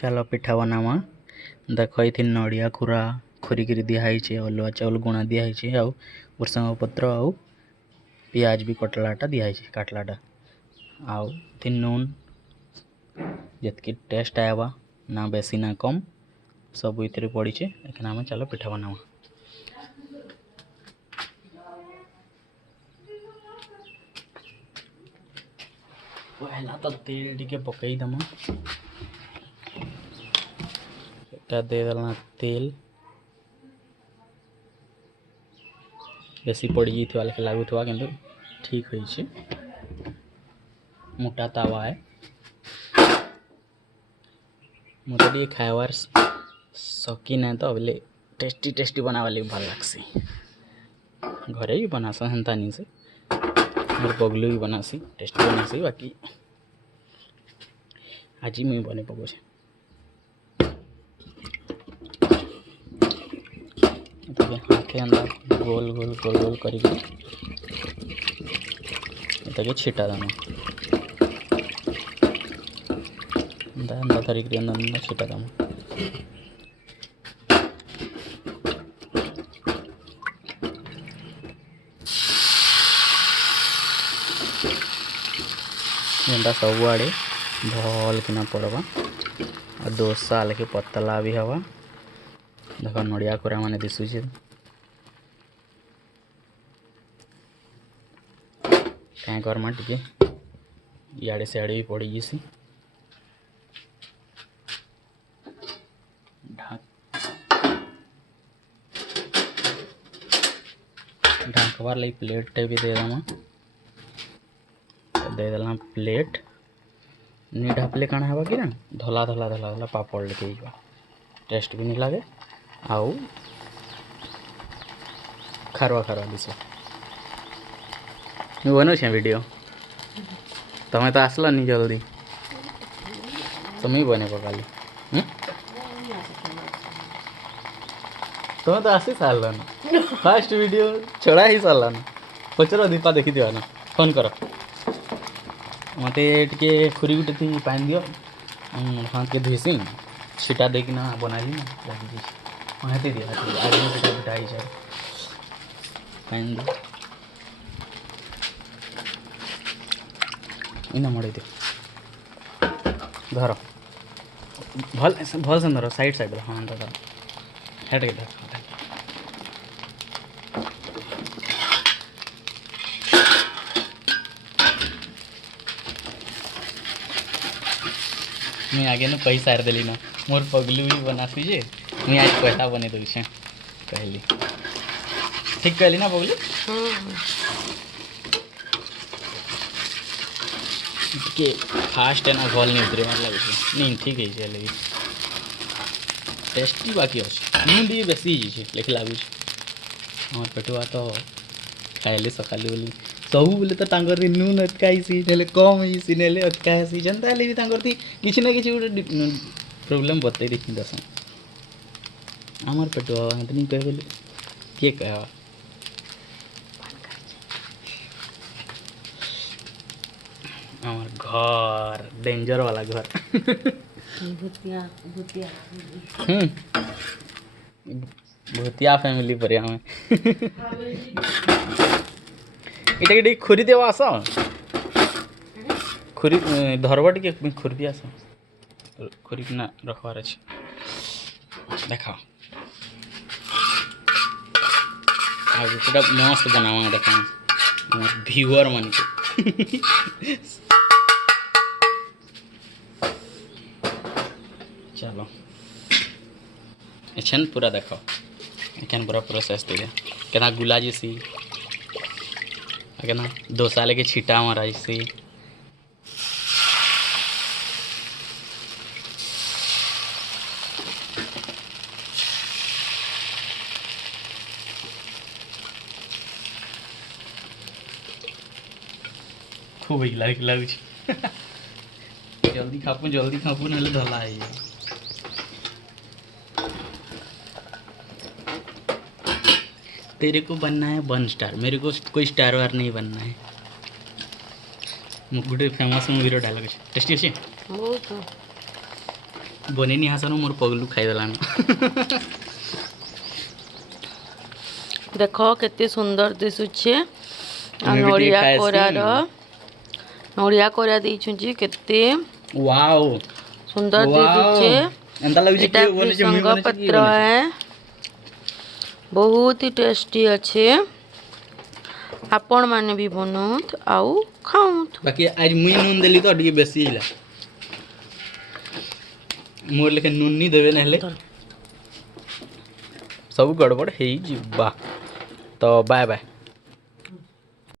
चलो पिठा बनावा देख ये नड़िया खुरा खुरिक दिखाई अलुआ चाउल गुणा दिखाई आउ भृसंग पत्र आउ पियाज भी कटलाटा दिखाई काटलाटा आउ थी नून जितकी टेस्ट आवा ना बेसी ना कम सब इतने पड़ी लेकिन आम चलो पिठा बनावा। पहला तो तेल टिके पकई दमा दे देना तेल बेसी पड़ी जाइए लेकिन लगुवा कि ठीक हो मोटा तावा है मत टे खाइबार शौकीन है तो बोले टेस्टी टेस्टी बनावा लगे भल लगसी घरे भी बनास हेन्ता नहीं से मोर पगलू भी बनासी टेस्टी बनासी बाकी आज मुझे बने पकोचे हाथे अंदा गोल गोल गोल गोल करके छिटा दाना अंदा तरीके अंदा छिटा दाना एंता सबुआड़े भल किना पड़वा और डोसा लेके पतला भी हवा देख नड़िया कोरा माने दिशुचे क्या करमा टे इे सियाड़े भी पड़ गई ढाकबार लगी प्लेट भी दे दमा दे देना प्लेट नहीं ढापले काना हवा कि ना धला धला धला धला पापड़ लेके टेस्ट भी नहीं लगे आउ खारवा खारवा दिशे मैं बनौछे वीडियो तमें तो आसला नहीं जल्दी तो मैं बने पकाली तुम्हें तो आसी सारा फास्ट वीडियो छोड़ा ही सारा पचर दीपा देखी दिवा ना फोन कर मत टे खुरी गुटे थी पानी दियो हाथ के धुईसी छिटा देना बनाली ना लगी हाथी दिया आगे पिठा पिठा ही जाए पानी दे इना मड़े दे धर भल भल से धर साइड साइड हाँ धर हेट के धर मैं आगे न कही सार देली ना मोर पगलू भी बनासी जे मैं आज पैसा बने दूसरे कहली ठीक कहली ना पगलू के फास्ट है ना भल नहीं उतरे मार लगे नहीं ठीक है चले टेस्टी बाकी अच्छे नून टे बेसी लेकिन लगुच हमार पेटुआ तो खाइले सका बोली सब बोले तो तांकर नून अटकाईसी ना कम होसी ना अटकासी जनता भी तांकर किसी ना किसी गोटे प्रोब्लेम बतई देखी दस आमार पेटुआ नहीं कहे बोले किए कह हमार घर डेंजर वाला घर भूतिया फैमिली पर हमें इटा के खुरी देवा आस खुरी धरवा टे खुरी दी आस खुरी ना रखबार अच्छे देखा गोटा मस्त बनावा देखा व्यूअर मन के चलो एछन पूरा देख एखन पूरा प्रोसेस दे केना गुला जैसी केना डोसा लेके छिटा मारा जैसी खूब लगुच जल्दी खापू ना धला है तेरे को बनना है 1 स्टार मेरे को कोई स्टार वार नहीं बनना है गोटे फेमस मूवी डायलॉग टेस्टी अच्छे बनेनी हासन मोर पगलू खाईदेलान देख केते सुंदर दिशुचे मैं भी नड़िया खाएसी। कोरार नड़िया कोरा देइछुची केते वाओ सुंदर वाओ दिशुचे एंता लागुची एटा कि बोले भृषंग पत्र है बहुत ही टेस्टी अच्छे आपण माने भी बनौत आउ खाऊत बाकी आज मुई नून देली तो टिके बेसी हिला मोर लेके नून नहीं देवे नहले सब गड़बड़ हे जिबा तो बाय बाय।